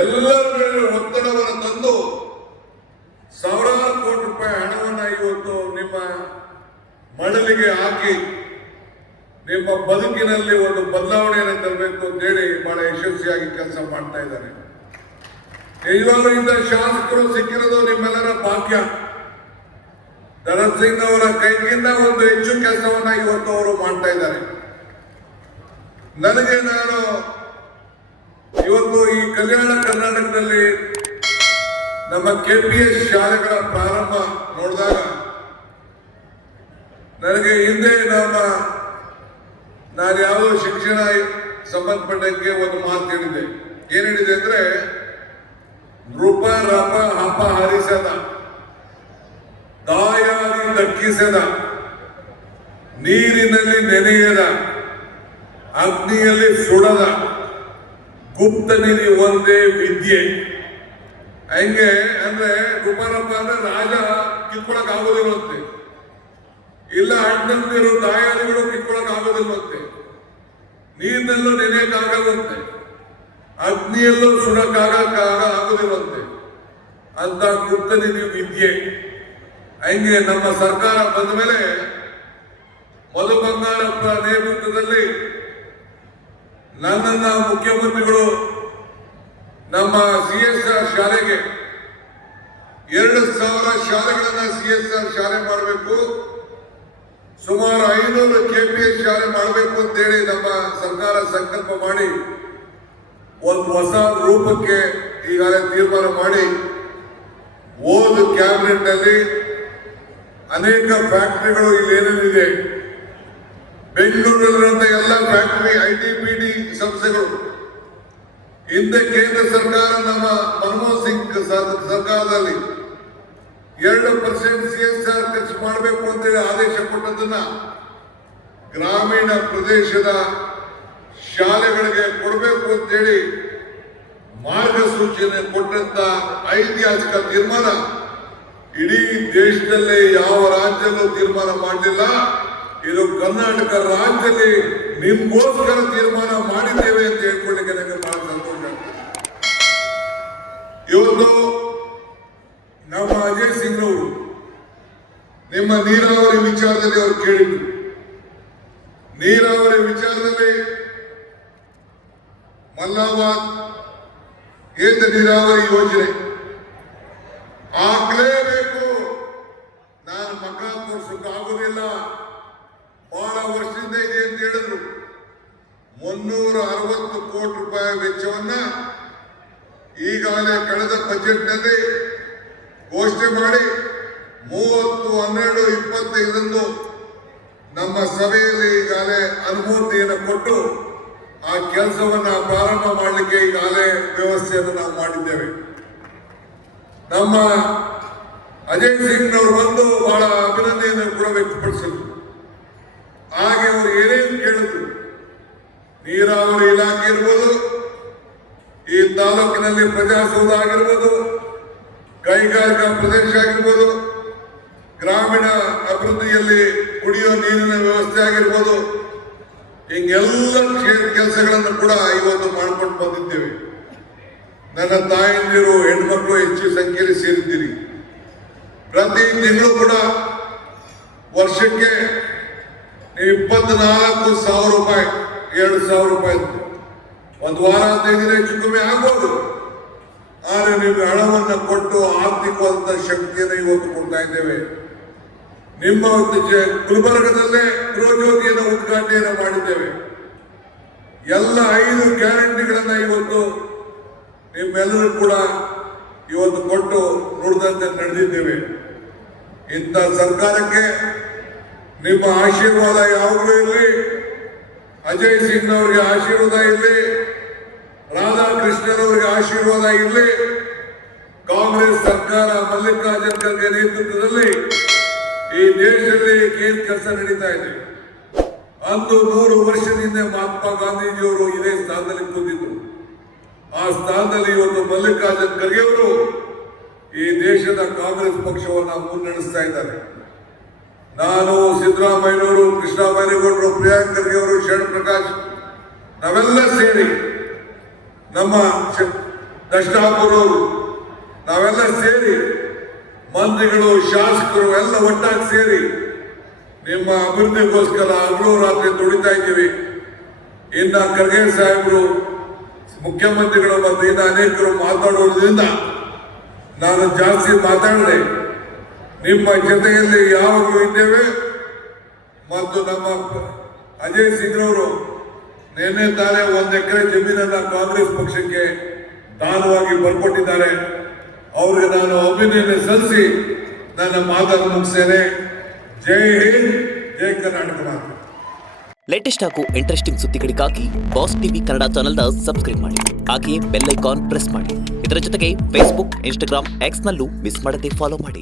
ಎಲ್ಲರ ಮೇಲೆ ಒತ್ತಡವನ್ನು ತಂದು ಸಾವಿರಾರು ಕೋಟಿ ರೂಪಾಯಿ ಹಣವನ್ನು ಇವತ್ತು ನಿಮ್ಮ ಮಡಲಿಗೆ ಹಾಕಿ ನಿಮ್ಮ ಬದುಕಿನಲ್ಲಿ ಒಂದು ಬದಲಾವಣೆಯನ್ನು ತರಬೇಕು ಅಂತೇಳಿ ಬಹಳ ಯಶಸ್ವಿಯಾಗಿ ಕೆಲಸ ಮಾಡ್ತಾ ಇದ್ದಾರೆ. ನಿಜವಾಗ್ಲೂ ಇಂಥ ಶಾಸಕರು ಸಿಕ್ಕಿರೋದು ನಿಮ್ಮೆಲ್ಲರ ಭಾಗ್ಯ. ಧರಣ್ ಸಿಂಗ್ ಅವರ ಕೈಗಿಂತ ಒಂದು ಹೆಚ್ಚು ಕೆಲಸವನ್ನ ಇವತ್ತು ಅವರು ಮಾಡ್ತಾ ಇದ್ದಾರೆ. ನಾನು ಇವತ್ತು ಈ ಕಲ್ಯಾಣ ಕರ್ನಾಟಕದಲ್ಲಿ ನಮ್ಮ KPS ಶಾಲೆಗಳ ಪ್ರಾರಂಭ ನೋಡಿದಾಗ ನನಗೆ ಹಿಂದೆ ನಾನು ಯಾವುದೋ ಶಿಕ್ಷಣ ಸಂಬಂಧಪಟ್ಟಂಗೆ ಒಂದು ಮಾತು ಹೇಳಿದೆ. ಏನ್ ಹೇಳಿದೆ ಅಂದ್ರೆ, ನೃಪ ರಪ ಹಪ ಹರಿಸದ, ದಾಯಾದಿ ದಕ್ಕಿಸದ, ನೀರಿನಲ್ಲಿ ನೆನೆಯದ, ಅಗ್ನಿಯಲ್ಲಿ ಸುಡದ, ಗುಪ್ತ ನಿಧಿ ಒಂದೇ ವಿದ್ಯೆ. ಹೆಂಗೆ ಅಂದ್ರೆ ನೃಪರಪ ಅಂದ್ರೆ ರಾಜ ಕಿತ್ಕೊಳಕ್ ಆಗೋದಿಲ್ಲಂತೆ, ಇಲ್ಲ ಅಣ್ಣಂದಿರು ದಾಯಾದಿಗಳು ಕಿತ್ಕೊಳಕ್ ಆಗೋದಿಲ್ಲಂತೆ, ನೀರಿನಲ್ಲೂ ನೆನೆಯಕ್ಕಾಗಲ್ಲಂತೆ, ಅಗ್ನಿಯಲ್ಲೂ ಆಗೋದಿಲ್ಲಂತೆ ಅಂತ ಗುಪ್ತ ನಿಧಿ ವಿದ್ಯೆ. ಹಂಗೆ ನಮ್ಮ ಸರ್ಕಾರ ಬಂದ ಮೇಲೆ ಮಧು ಬಂಗಾರಪ್ಪ ನೇತೃತ್ವದಲ್ಲಿ ನನ್ನನ್ನ ಮುಖ್ಯಮಂತ್ರಿಗಳು ನಮ್ಮ CSR ಶಾಲೆಗೆ 2,000 ಶಾಲೆಗಳನ್ನ CSR ಶಾಲೆ ಮಾಡಬೇಕು, ಸುಮಾರು 500 KPS ಶಾಲೆ ಮಾಡಬೇಕು ಅಂತೇಳಿ ನಮ್ಮ ಸರ್ಕಾರ ಸಂಕಲ್ಪ ಮಾಡಿ ಒಂದು ಹೊಸ ರೂಪಕ್ಕೆ ಈಗಾಗಲೇ ತೀರ್ಮಾನ ಮಾಡಿ ಓದ್ ಕ್ಯಾಬಿನೆಟ್ ನಲ್ಲಿ ಅನೇಕ ಫ್ಯಾಕ್ಟರಿಗಳು ಇಲ್ಲಿ ಏನೇನಿದೆ, ಬೆಂಗಳೂರಿನಲ್ಲಿರುವಂತಹ ಎಲ್ಲ ಫ್ಯಾಕ್ಟರಿ ITBT ಸಂಸ್ಥೆಗಳು ಹಿಂದೆ ಕೇಂದ್ರ ಸರ್ಕಾರ ನಮ್ಮ ಮನಮೋಹನ್ ಸಿಂಗ್ ಸರ್ಕಾರದಲ್ಲಿ 2% CSR ಖರ್ಚು ಮಾಡಬೇಕು ಅಂತೇಳಿ ಆದೇಶ ಕೊಟ್ಟದನ್ನ ಗ್ರಾಮೀಣ ಪ್ರದೇಶದ ಶಾಲೆಗಳಿಗೆ ಕೊಡಬೇಕು ಅಂತೇಳಿ ಮಾರ್ಗಸೂಚನೆ ಕೊಟ್ಟಂತ ಐತಿಹಾಸಿಕ ತೀರ್ಮಾನ ಇಡೀ ದೇಶದಲ್ಲಿ ಯಾವ ರಾಜ್ಯದಲ್ಲೂ ತೀರ್ಮಾನ ಮಾಡಲಿಲ್ಲ. ಇದು ಕರ್ನಾಟಕ ರಾಜ್ಯದಲ್ಲಿ ನಿಮ್ಗೋಸ್ಕರ ತೀರ್ಮಾನ ಮಾಡಿದ್ದೇವೆ ಅಂತ ಹೇಳ್ಕೊಳ್ಳಿಕ್ಕೆ ನನಗೆ ಬಹಳ ಸಂತೋಷ ಆಗ್ತದೆ. ಇವತ್ತು ನಮ್ಮ ಅಜಯ್ ಸಿಂಗ್ ಅವರು ನಿಮ್ಮ ನೀರಾವರಿ ವಿಚಾರದಲ್ಲಿ ಅವರು ಕೇಳಿದ್ರು. ನೀರಾವರಿ ವಿಚಾರದಲ್ಲಿ ಮಲ್ಲಾಬಾದ್ ಏತ ನೀರಾವರಿ ಯೋಜನೆ ಆಗ್ಲೇಬೇಕು, ನಾನು ಮಗ ತೋರ್ಸಕ್ಕೆ ಆಗುದಿಲ್ಲ, ಬಹಳ ವರ್ಷದಿಂದ ಇದೆ ಅಂತ ಹೇಳಿದ್ರು. 360 ಕೋಟಿ ರೂಪಾಯಿ ವೆಚ್ಚವನ್ನ ಈಗಾಗಲೇ ಕಳೆದ ಬಜೆಟ್ ನಲ್ಲಿ ಘೋಷಣೆ ಮಾಡಿ 30/12/25 ನಮ್ಮ ಸಭೆಯಲ್ಲಿ ಈಗಾಗಲೇ ಅನುಮೋದನೆಯನ್ನು ಕೊಟ್ಟು ಆ ಕೆಲಸವನ್ನ ಪ್ರಾರಂಭ ಮಾಡಲಿಕ್ಕೆ ಈಗಾಗಲೇ ವ್ಯವಸ್ಥೆಯನ್ನು ನಾವು ಮಾಡಿದ್ದೇವೆ. ನಮ್ಮ ಅಜಯ್ ಸಿಂಗ್ ಅವರು ಬಂದು ಬಹಳ ಅಭಿನಂದನೆಯನ್ನು ಕೂಡ ವ್ಯಕ್ತಪಡಿಸಿದ್ರು. ಹಾಗೆ ಅವರು ಏನೇನು ಕೇಳಿದ್ರು, ನೀರಾವರಿ ಇಲಾಖೆ ಇರ್ಬೋದು, ಈ ತಾಲೂಕಿನಲ್ಲಿ ಪ್ರಜಾಸೌಧ ಆಗಿರ್ಬೋದು, ಕೈಗಾರಿಕಾ ಪ್ರದೇಶ ಆಗಿರ್ಬೋದು, ಗ್ರಾಮೀಣ ಅಭಿವೃದ್ಧಿಯಲ್ಲಿ ಕುಡಿಯೋ ನೀರಿನ ವ್ಯವಸ್ಥೆ ಆಗಿರ್ಬೋದು, ಹಿಂಗೆಲ್ಲ ಕೆಲಸಗಳನ್ನು ಕೂಡ ಇವತ್ತು ಮಾಡ್ಕೊಂಡು ಬಂದಿದ್ದೇವೆ. ನನ್ನ ತಾಯಂದಿರು ಹೆಣ್ಮಕ್ಳು ಹೆಚ್ಚು ಸಂಖ್ಯೆಯಲ್ಲಿ ಸೇರಿದ್ದೀರಿ. ಪ್ರತಿ ತಿಂಗಳು ಕೂಡ ವರ್ಷಕ್ಕೆ 24,000 ರೂಪಾಯಿ, 2,000 ರೂಪಾಯಿ ಒಂದು ವಾರ 15 ದಿನ ಹೆಚ್ಚು ಕಮ್ಮಿ ಆಗ್ಬೋದು. ಆದರೆ ನೀವು ಹಣವನ್ನು ಕೊಟ್ಟು ಆರ್ಥಿಕವಾದಂತಹ ಶಕ್ತಿಯನ್ನು ಇವತ್ತು ಕೊಡ್ತಾ ಇದ್ದೇವೆ. ನಿಮ್ಮ ಗುಲ್ಬರ್ಗದಲ್ಲೇ ಗೃಹಜ್ಯೋತಿಯನ್ನು ಉದ್ಘಾಟನೆಯನ್ನು ಮಾಡಿದ್ದೇವೆ. ಎಲ್ಲ 5 ಗ್ಯಾರಂಟಿಗಳನ್ನ ಇವತ್ತು ನಿಮ್ಮೆಲ್ಲರೂ ಕೂಡ ಇವತ್ತು ಕೊಟ್ಟು ನುಡಿದಂತೆ ನಡೆದಿದ್ದೇವೆ. ಇಂಥ ಸರ್ಕಾರಕ್ಕೆ ನಿಮ್ಮ ಆಶೀರ್ವಾದ ಯಾವಾಗಲೂ ಇರಲಿ, ಅಜಯ್ ಸಿಂಗ್ ಅವರಿಗೆ ಆಶೀರ್ವಾದ ಇರಲಿ, ರಾಧಾಕೃಷ್ಣನವರಿಗೆ ಆಶೀರ್ವಾದ ಇರಲಿ. ಕಾಂಗ್ರೆಸ್ ಸರ್ಕಾರ ಮಲ್ಲಿಕಾರ್ಜುನ್ ಖರ್ಗೆ ನೇತೃತ್ವದಲ್ಲಿ ಈ ದೇಶದಲ್ಲಿ ಏನ್ ಕೆಲಸ ನಡೀತಾ ಇದೆ. ಅಂದು 100 ವರ್ಷದಿಂದ ಮಹಾತ್ಮ ಗಾಂಧೀಜಿಯವರು ಇದೇ ಸ್ಥಾನದಲ್ಲಿ ಕೂತಿದ್ರು. ಆ ಸ್ಥಾನದಲ್ಲಿ ಇವತ್ತು ಮಲ್ಲಿಕಾರ್ಜುನ್ ಖರ್ಗೆ ಅವರು ಈ ದೇಶದ ಕಾಂಗ್ರೆಸ್ ಪಕ್ಷವನ್ನು ಮುನ್ನಡೆಸ್ತಾ ಇದ್ದಾರೆ. ನಾನು, ಸಿದ್ದರಾಮಯ್ಯನವರು, ಕೃಷ್ಣ ಬೈರೇಗೌಡರು, ಪ್ರಿಯಾಂಕ್ ಖರ್ಗೆ ಅವರು, ಶರಣ್ ಪ್ರಕಾಶ್, ನಾವೆಲ್ಲ ಸೇರಿ ನಮ್ಮ ದಶಾಪುರವರು ನಾವೆಲ್ಲ ಸೇರಿ ಮಂತ್ರಿಗಳು ಶಾಸಕರು ಎಲ್ಲ ಒಟ್ಟಾಗಿ ಸೇರಿ ನಿಮ್ಮ ಅಭಿವೃದ್ಧಿಗೋಸ್ಕರ ಹಗಲು ರಾತ್ರಿ ದುಡಿತಾ ಇದ್ದೀವಿ. ಇನ್ನ ಖರ್ಗೆ ಸಾಹೇಬರು ಮುಖ್ಯಮಂತ್ರಿಗಳು ಮತ್ತು ಇನ್ನು ಅನೇಕರು ಮಾತಾಡೋದ್ರಿಂದ ನಾನು ಜಾಸ್ತಿ ಮಾತಾಡದೆ ನಿಮ್ಮ ಜೊತೆಯಲ್ಲಿ ಯಾವಾಗಲೂ ಇದ್ದೇವೆ. ಮತ್ತು ನಮ್ಮ ಅಜಯ್ ಸಿಂಗ್ರವರು ನಿನ್ನೆ ತಾನೇ 1 ಎಕರೆ ಜಮೀನನ್ನ ಕಾಂಗ್ರೆಸ್ ಪಕ್ಷಕ್ಕೆ ದಾನವಾಗಿ ಬರ್ಕೊಟ್ಟಿದ್ದಾರೆ. ಅವ್ರಿಗೆ ನಾನು ಅಭಿನಂದನೆ ಸಲ್ಲಿಸಿ ನನ್ನ ಮಾತನ್ನು ಮುಗಿಸ್ತೇನೆ. ಜೈ ಹಿಂದ್, ಜೈ ಕರ್ನಾಟಕ ಮಾತು. ಲೇಟೆಸ್ಟ್ ಹಾಗೂ ಇಂಟ್ರೆಸ್ಟಿಂಗ್ ಸುದ್ದಿಗಳಿಗಾಗಿ ಬಾಸ್ ಟಿವಿ ಕನ್ನಡ ಚಾನೆಲ್ನ ಸಬ್ಸ್ಕ್ರೈಬ್ ಮಾಡಿ. ಹಾಗೆಯೇ ಬೆಲ್ ಐಕಾನ್ ಪ್ರೆಸ್ ಮಾಡಿ. ಇದರ ಜೊತೆಗೆ ಫೇಸ್ಬುಕ್, ಇನ್ಸ್ಟಾಗ್ರಾಮ್, ಎಕ್ಸ್ನಲ್ಲೂ ಮಿಸ್ ಮಾಡದೆ ಫಾಲೋ ಮಾಡಿ.